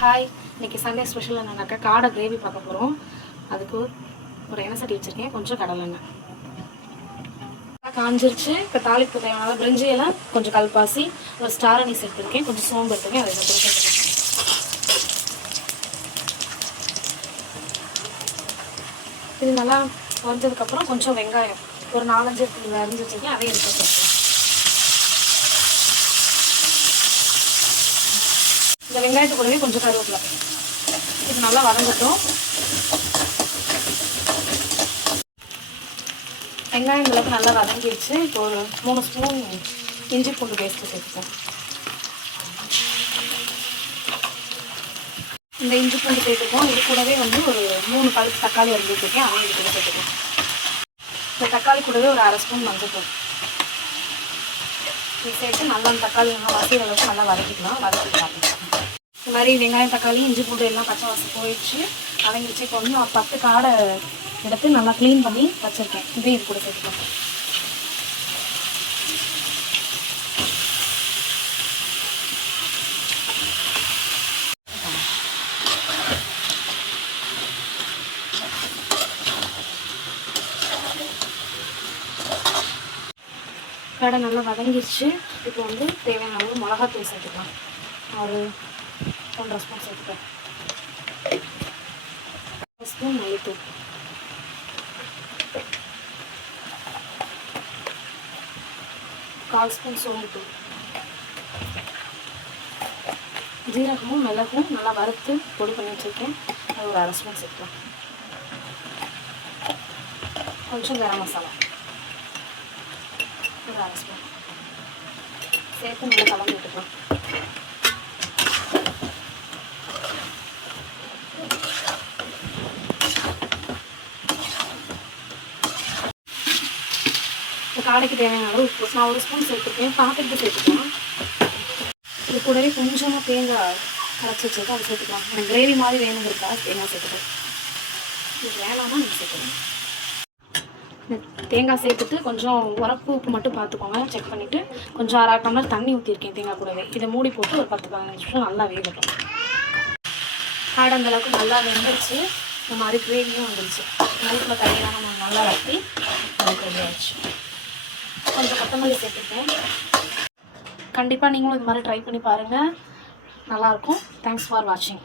Hi, இன்றைக்கி Sunday ஸ்பெஷலாக நாங்கள் காடை கிரேவி பார்க்க போகிறோம். அதுக்கு ஒரு எண்ணெய் சட்டி வச்சுருக்கேன், கொஞ்சம் கடலெண்ணெய் காஞ்சிருச்சு. இப்போ தாளிப்பு தேவையான பிரிஞ்சி எல்லாம், கொஞ்சம் கல்பாசி, ஒரு ஸ்டார் அனீஸ் எடுத்துருக்கேன், கொஞ்சம் சோம்பு எடுத்துருக்கேன். அதை சேர்த்துருக்கேன். இது நல்லா வந்ததுக்கப்புறம் கொஞ்சம் வெங்காயம் ஒரு 4-5 அரிஞ்சு வச்சுருக்கேன், அதையும் எடுத்து வச்சுருக்கேன். இந்த வெங்காயத்து கூடவே கொஞ்சம் கருவேப்பிலை, இது நல்லா வதங்கட்டும். வெங்காயம் மிளகு நல்லா வதங்கிடுச்சு. இப்போ ஒரு 3 ஸ்பூன் இஞ்சி பூண்டு பேஸ்ட்டு சேர்த்துப்போம். இந்த இஞ்சி பூண்டு சேர்த்துப்போம். இது கூடவே வந்து ஒரு 3 பழுப்பு தக்காளி அரிஞ்சிருக்கேன், அதையும் இது கூட சேர்த்துப்போம். இந்த தக்காளி கூடவே ஒரு 1/2 ஸ்பூன் மஞ்சள் இது சேர்த்து நல்லா அந்த தக்காளி நல்லா வசதி அளவுக்கு நல்லா வதக்கிக்கலாம். வதக்கிக்கலாம். இந்த மாதிரி வெங்காயம் தக்காளி இஞ்சி பூண்டு எல்லாம் பச்சை வாசம் போயிடுச்சு, வதங்கிடுச்சு. இப்போ வந்து நான் 10 காடை எடுத்து நல்லா க்ளீன் பண்ணி வச்சுருக்கேன். இதே இது கூட சேர்த்துக்கலாம். காடை நல்லா வதங்கிடுச்சு. இப்போ வந்து தேவையான அளவு மிளகாத்தூள் சேர்த்துக்கலாம். ஒரு 1.5 ஸ்பூன் சேர்த்துக்கலாம். 1 ஸ்பூன் மல்லித்தூள், 1/4 ஸ்பூன் சோம்புத்தூள், ஜீரகமும் மிளகும் நல்லா வறுத்து பொடி பண்ணி வச்சுருக்கேன், அது ஒரு 1/2 ஸ்பூன் சேர்த்துக்கலாம். கொஞ்சம் கரம் மசாலா ஒரு 1/2 ஸ்பூன் சேர்த்து நல்லா கலந்து விட்டுக்கலாம். காடைக்கு தேவையான அளவு உப்பு நான் 1 ஸ்பூன் சேர்த்துருக்கேன், பார்த்துட்டு சேர்த்துக்கலாம். இது கூடவே கொஞ்சமாக தேங்காய் அரைச்சி வச்சுருக்கேன், அதை சேர்த்துக்கலாம். எனக்கு கிரேவி மாதிரி வேணுங்கிறதுக்கா தேங்காய் சேர்த்துக்கலாம். இது வேணாம்னா நீங்கள் சேர்த்துக்கலாம். தேங்காய் சேர்த்துட்டு கொஞ்சம் உரப்பு உப்பு மட்டும் பார்த்துக்கோங்க, செக் பண்ணிவிட்டு கொஞ்சம் 1/2 டம்ளர் தண்ணி ஊற்றிருக்கேன் தேங்காய் கூடவே. இதை மூடி போட்டு ஒரு 10-15 நிமிஷம் நல்லா வேகட்டும். காடை அந்தளவுக்கு நல்லா வெந்துருச்சு. இந்த மாதிரி கிரேவியும் வந்துருச்சு. நைட்டில் தண்ணியெல்லாம் நம்ம நல்லா வற்றி அதுக்கு ரெடி ஆயிடுச்சு. கொஞ்சம் கொத்தமல்லி சேர்த்துருக்கேன். கண்டிப்பாக நீங்களும் இது மாதிரி ட்ரை பண்ணி பாருங்கள், நல்லாயிருக்கும். தேங்க்ஸ் ஃபார் வாட்சிங்.